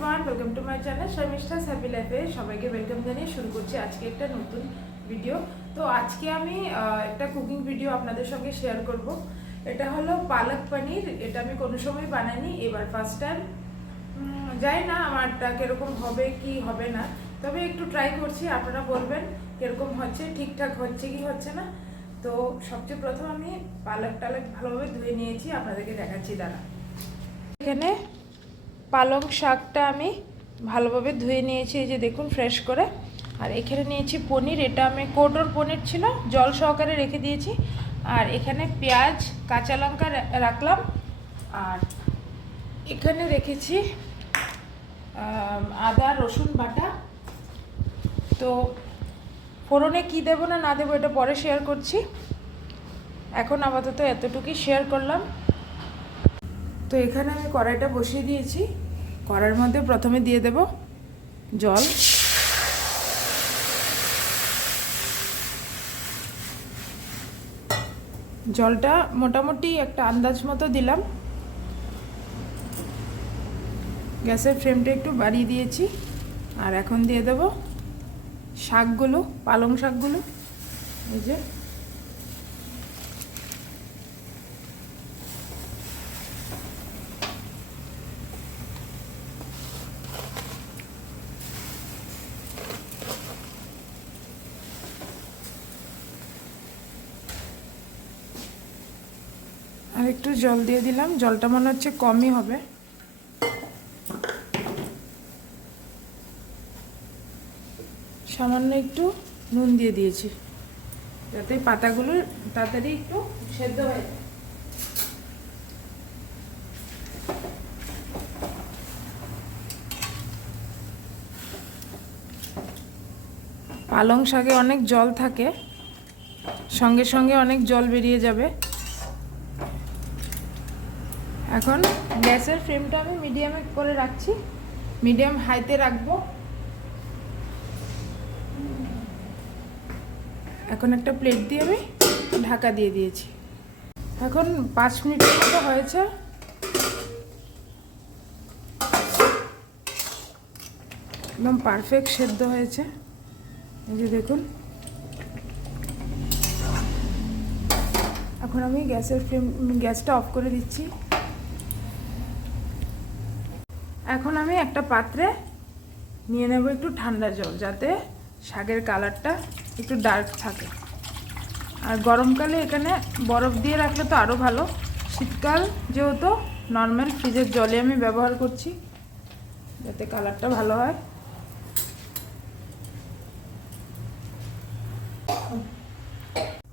Everyone, welcome to my channel Sharmistha's happy লাইফে। সবাইকে welcome জানিয়ে শুরু করছি আজকে একটা নতুন ভিডিও। তো আজকে আমি একটা কুকিং ভিডিও আপনাদের সঙ্গে শেয়ার করব। এটা হলো পালক পনির। এটা আমি কোনো সময় বানাইনি, এবার ফার্স্ট টাইম। জানি না আমারটা কীরকম হবে কি হবে না, তবে একটু ট্রাই করছি। আপনারা বলবেন কীরকম হচ্ছে, ঠিকঠাক হচ্ছে কি হচ্ছে না। তো সবচেয়ে প্রথম আমি পালক ভালোভাবে ধুয়ে নিয়েছি, আপনাদেরকে দেখাচ্ছি দাঁড়া। এখানে পালং শাকটা আমি ভালোভাবে ধুয়ে নিয়েছি, এই যে দেখুন ফ্রেশ করে। আর এখানে নিয়েছি পনির, এটা আমি কোটোর পনির ছিল, জল সহকারে রেখে দিয়েছি। আর এখানে পেঁয়াজ কাঁচা লঙ্কা রাখলাম। আর এখানে রেখেছি আদা রসুন বাটা। তো ফোড়নে কি দেবো না দেবো এটা পরে শেয়ার করছি, এখন আপাতত এতটুকুই শেয়ার করলাম। তো এখানে আমি কড়াইটা বসিয়ে দিয়েছি। কড়াইয়ের মধ্যে প্রথমে দিয়ে দেব জল। জলটা মোটামুটি একটা আন্দাজ মতো দিলাম। গ্যাসের ফ্লেমটা একটু বাড়িয়ে দিয়েছি। আর এখন দিয়ে দেব শাকগুলো, পালং শাকগুলো। এই যে আর একটু জল দিয়ে দিলাম, জলটা মনে হচ্ছে কমই হবে। সামান্য একটু নুন দিয়ে দিয়েছি, যাতে পাতাগুলো তাড়াতাড়ি একটু সেদ্ধ হয়ে যায়। পালং শাকে অনেক জল থাকে, সঙ্গে সঙ্গে অনেক জল বেরিয়ে যাবে। এখন গ্যাসের ফ্লেমটা আমি মিডিয়ামে করে রাখছি, মিডিয়াম হাইতে রাখবো। এখন একটা প্লেট দিয়ে আমি ঢাকা দিয়ে দিয়েছি। এখন 5 মিনিটের মতো হয়েছে। একদম পারফেক্ট সেদ্ধ হয়েছে, এই যে দেখুন। এখন আমি গ্যাসটা অফ করে দিচ্ছি। এখন আমি একটা পাত্রে নিয়ে নেব একটু ঠান্ডা জল, যাতে শাকের কালারটা একটু ডার্ক থাকে। আর গরমকালে এখানে বরফ দিয়ে রাখলে তো আরও ভালো। শীতকাল যেহেতু নর্মাল ফ্রিজের জলে আমি ব্যবহার করছি, যাতে কালারটা ভালো হয়।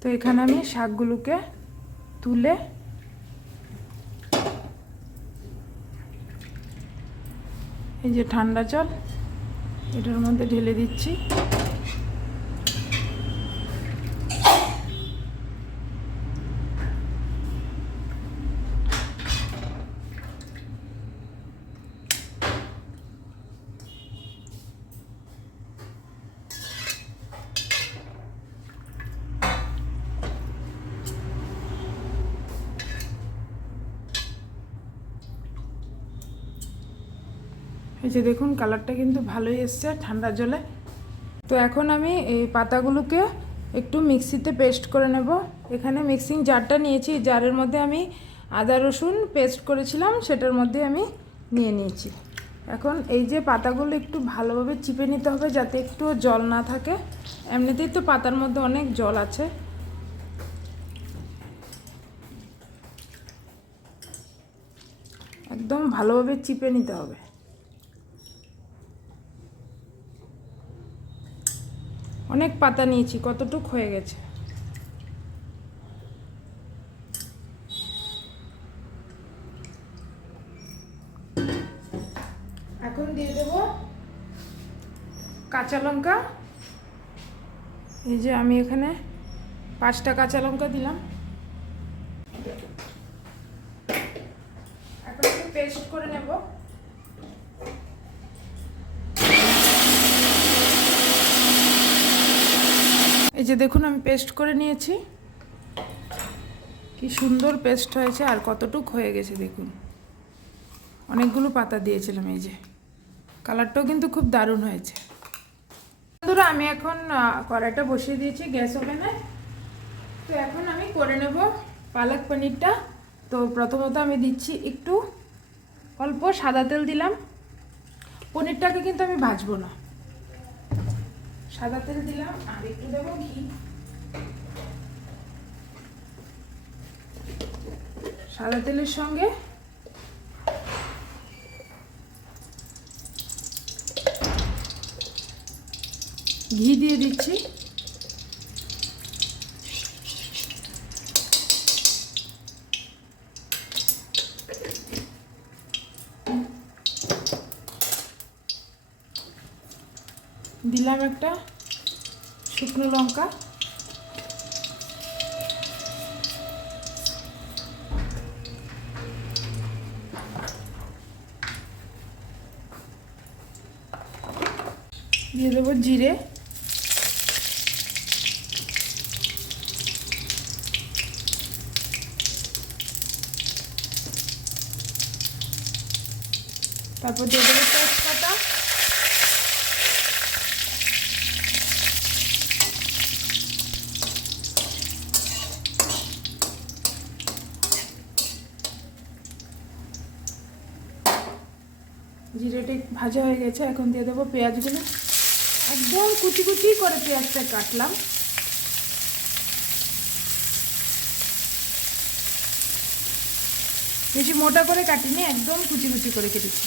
তো এখানে আমি শাকগুলোকে তুলে এই যে ঠান্ডা জল এটার মধ্যে ঢেলে দিচ্ছি। এই যে দেখুন কালারটা কিন্তু ভালোই এসছে ঠান্ডা জলে। তো এখন আমি এই পাতাগুলোকে একটু মিক্সিতে পেস্ট করে নেব। এখানে মিক্সিং জারটা নিয়েছি, জারের মধ্যে আমি আদা রসুন পেস্ট করেছিলাম, সেটার মধ্যে আমি নিয়ে নিয়েছি। এখন এই যে পাতাগুলো একটু ভালোভাবে চিপে নিতে হবে, যাতে একটু জল না থাকে। এমনিতেই তো পাতার মধ্যে অনেক জল আছে। একদম ভালোভাবে চিপে নিতে হবে। অনেক পাতা নিয়েছি, কতটুক হয়ে গেছে। এখন দিয়ে দেব কাঁচা লঙ্কা। এই যে আমি এখানে 5টা কাঁচা লঙ্কা দিলাম। এখন একটু পেস্ট করে নেব। এই যে দেখুন আমি পেস্ট করে নিয়েছি। কি সুন্দর পেস্ট হয়েছে, আর কতটুক হয়ে গেছে দেখুন। অনেকগুলো পাতা দিয়েছিলাম এই যে। কালারটাও কিন্তু খুব দারুণ হয়েছে। বন্ধুরা আমি এখন কড়াইটা বসিয়ে দিয়েছি গ্যাস ওভেনে। তো এখন আমি করে নেব পালক পনিরটা। তো প্রথমত আমি দিচ্ছি একটু অল্প সাদা তেল দিলাম। পনিরটাকে কিন্তু আমি ভাজবো না, সাদা তেল দিলাম আর একটু দেবো ঘি। সাদা তেলের সঙ্গে ঘি দিয়ে দিচ্ছি। দিলাম একটা শুকনো লঙ্কা, দিয়ে দেবো জিরে, তারপর দিয়ে দেবো তেজপাতা, জিরেটা ভাজা হয়ে গেছে। এখন দিয়ে দেবো পেঁয়াজগুলো, একদম কুচি কুচি করে পেঁয়াজটা কাটলাম। বেশি মোটা করে কাটিনি, একদম কুচি কুচি করে কেটেছি।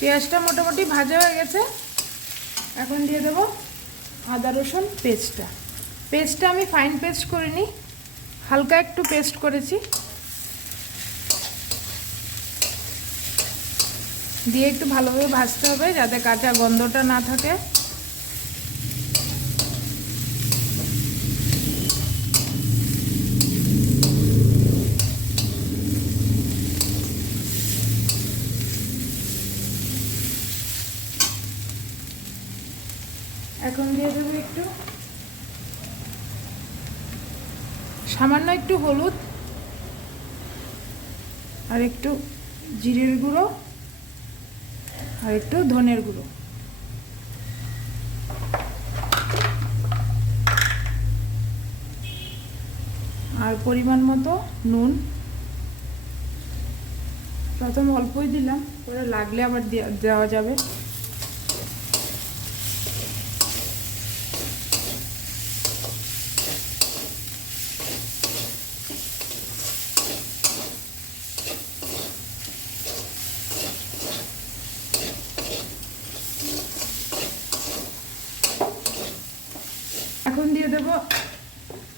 পেঁয়াজটা মোটামুটি ভাজা হয়ে গেছে। এখন দিয়ে দেবো আদা রসুন পেস্টটা আমি ফাইন পেস্ট করিনি, হালকা একটু পেস্ট করেছি। দিয়ে একটু ভালোভাবে ভাজতে হবে যাতে কাঁচা গন্ধটা না থাকে। এখন দিয়ে দেবো একটু সামান্য একটু হলুদ আর একটু জিরের গুঁড়ো আর একটু ধনের গুঁড়ো, আর পরিমাণ মতো নুন। প্রথম অল্পই দিলাম, পরে লাগলে আবার দেওয়া যাবে। এখন দিয়ে দেবো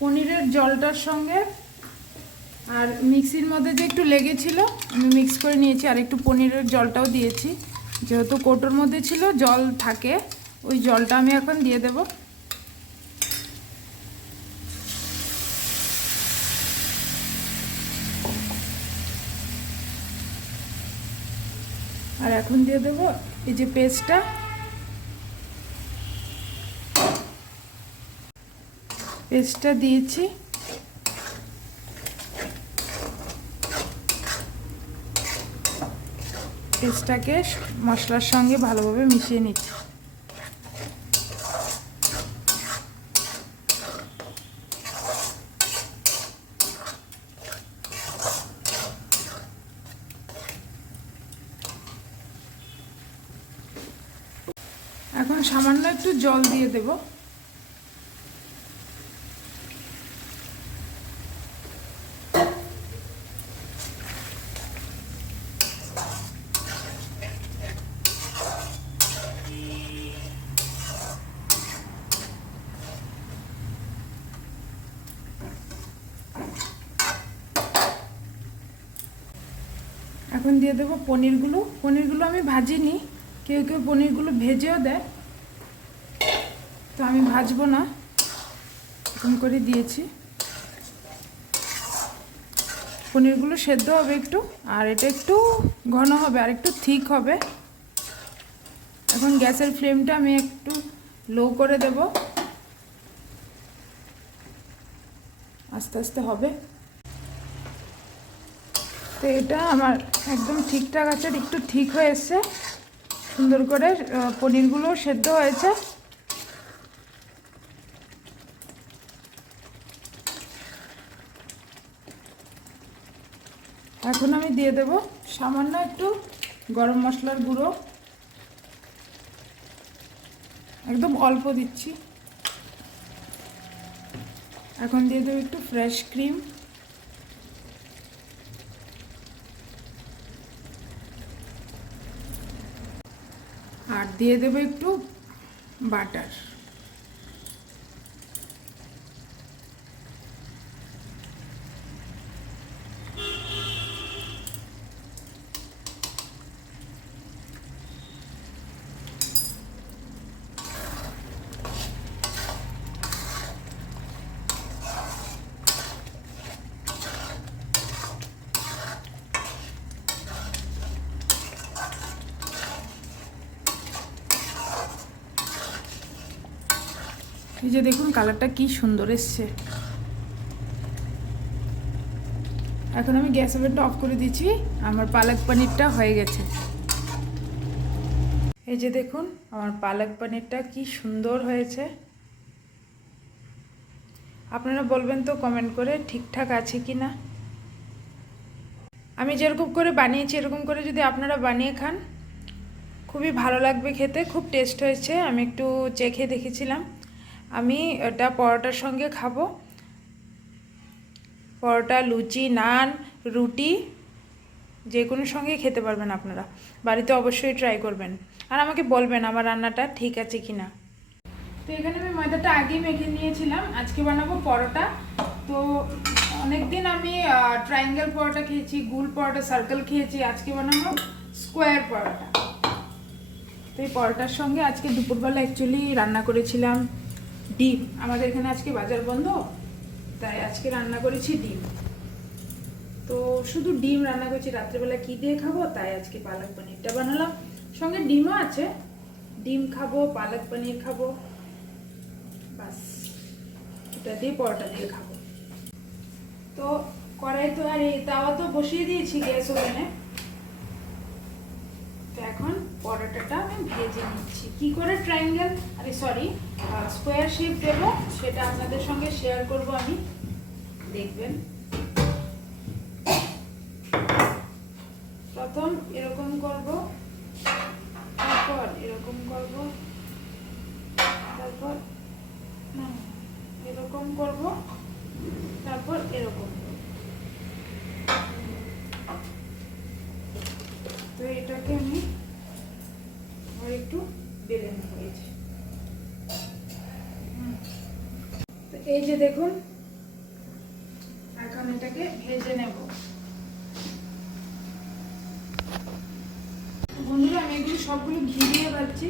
পনিরের জলটার সঙ্গে, আর মিক্সির মধ্যে যে একটু লেগেছিল আমি মিক্স করে নিয়েছি, আর একটু পনিরের জলটাও দিয়েছি। যেহেতু কৌটোর মধ্যে ছিল জল থাকে, ওই জলটা আমি এখন দিয়ে দেব। আর এখন দিয়ে দেব এই যে পেস্টটা দিয়েছি। পেস্টটাকে মশলার সঙ্গে ভালোভাবে মিশিয়ে নিচ্ছি। এখন সামান্য একটু জল দিয়ে দেব। এখন দিয়ে দেবো পনিরগুলো আমি ভাজিনি, কেউ কেউ পনিরগুলো ভেজেও দেয়, তো আমি ভাজবো না, এরকম করে দিয়েছি। পনিরগুলো সেদ্ধ হবে একটু, আর এটা একটু ঘন হবে আর একটু থিক হবে। এখন গ্যাসের ফ্লেমটা আমি একটু লো করে দেব, আস্তে আস্তে হবে। তো এটা আমার একদম ঠিকঠাক আছে, একটু ঠিক হয়ে এসছে, সুন্দর করে পনিরগুলো সেদ্ধ হয়েছে। এখন আমি দিয়ে দেব সামান্য একটু গরম মশলার গুঁড়ো, একদম অল্প দিচ্ছি। এখন দিয়ে দেবো একটু ফ্রেশ ক্রিম, আর দিয়ে দেবো একটু বাটার। এই যে দেখুন কালারটা কি সুন্দর এসছে। এখন আমি গ্যাস ওভেনটা অফ করে দিচ্ছি, আমার পালক পনিরটা হয়ে গেছে। এই যে দেখুন আমার পালক পনিরটা কি সুন্দর হয়েছে। আপনারা বলবেন তো কমেন্ট করে ঠিকঠাক আছে কি না। আমি যেরকম করে বানিয়েছি এরকম করে যদি আপনারা বানিয়ে খান খুবই ভালো লাগবে খেতে, খুব টেস্ট হয়েছে। আমি একটু চেখে দেখেছিলাম। আমি এটা পরোটার সঙ্গে খাবো, পরোটা, লুচি, নান, রুটি যে কোনো সঙ্গে খেতে পারবেন আপনারা। বাড়িতে অবশ্যই ট্রাই করবেন আর আমাকে বলবেন আমার রান্নাটা ঠিক আছে কি না। তো এখানে আমি ময়দাটা আগেই মেখে নিয়েছিলাম, আজকে বানাবো পরোটা। তো অনেকদিন আমি ট্রায়াঙ্গেল পরোটা খেয়েছি, গোল পরোটা, সার্কেল খেয়েছি, আজকে বানাবো স্কোয়ার পরোটা। তো এই পরোটার সঙ্গে আজকে দুপুরবেলা অ্যাকচুয়ালি রান্না করেছিলাম ডিম। আমাদের এখানে আজকে বাজার বন্ধ, তাই আজকে রান্না করেছি ডিম। তো শুধু ডিম রান্না করেছি, রাত্রেবেলা কি দিয়ে খাবো, তাই আজকে পালক পনিরটা বানালাম। সঙ্গে ডিমও আছে, ডিম খাবো, পালক পনির খাবো, বাস এটা দিয়ে পরোটা দিয়ে খাবো। তো কড়াই তো আর এই তাওয়া তো বসিয়ে দিয়েছি গ্যাস ওভেনে। তো এখন পরোটাটা আমি ভেজে নিচ্ছি। কি করে ট্রায়াঙ্গেল স্কোয়ার শেপ দেবো সেটা আপনাদের সঙ্গে শেয়ার করব আমি, দেখবেন। প্রথম এরকম করব, তারপর এরকম করব, তারপর এরকম করব, তারপর এরকম। তো এটাকে আমি আর একটু বেলে নেব। তো এই যে দেখুন এখন এটাকে ভেজে নেব। বন্ধুরা আমি এগুলো সবগুলো ঘি দিয়ে ভাজছি।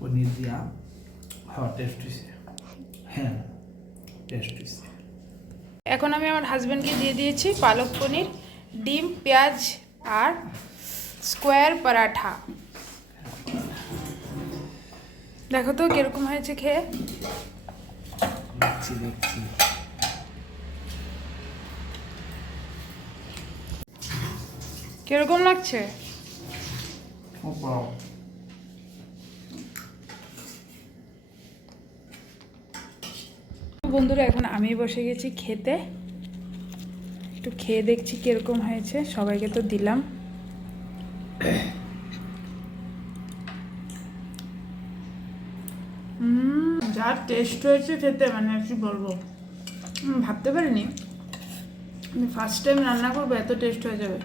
পনির দিয়া টেস্ট হয়েছে, হ্যাঁ টেস্ট হয়েছে। এখন আমি আমার হাজব্যান্ডকে দিয়ে দিয়েছি পালক পনির, ডিম, পেঁয়াজ আর স্কোয়ার পরাঠা। দেখো তো কিরকম হয়েছে খেয়ে। দেখছি দেখছি। কিরকম লাগছে? বন্ধুরা এখন আমি বসে গেছি খেতে, একটু খেয়ে দেখছি কিরকম হয়েছে। সবাইকে তো দিলাম। যা টেস্ট হয়েছে খেতে, মানে কি বলবো, ভাবতে পারিনি আমি ফার্স্ট টাইম রান্না করবো এত টেস্ট হয়ে যাবে।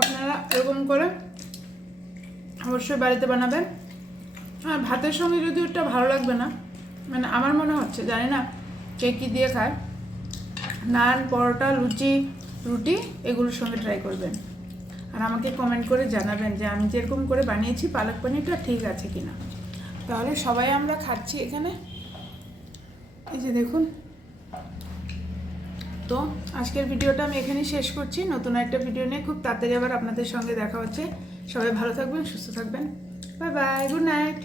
আপনারা এরকম করে অবশ্যই বাড়িতে বানাবেন। আর ভাতের সঙ্গে যদি ওটা ভালো লাগবে না, মানে আমার মনে হচ্ছে, জানি না কে কী দিয়ে খায়, নান, পরোটা, লুচি, রুটি এগুলোর সঙ্গে ট্রাই করবেন। আর আমাকে কমেন্ট করে জানাবেন যে আমি যেরকম করে বানিয়েছি পালক পনিরটা ঠিক আছে কিনা। তাহলে সবাই আমরা খাচ্ছি এখানে। এই যে দেখুন। তো আজকের ভিডিওটা আমি এখানেই শেষ করছি। নতুন একটা ভিডিও নিয়ে খুব তাড়াতাড়ি আবার আপনাদের সঙ্গে দেখা হচ্ছে। সবাই ভালো থাকবেন, সুস্থ থাকবেন। Bye bye, good night.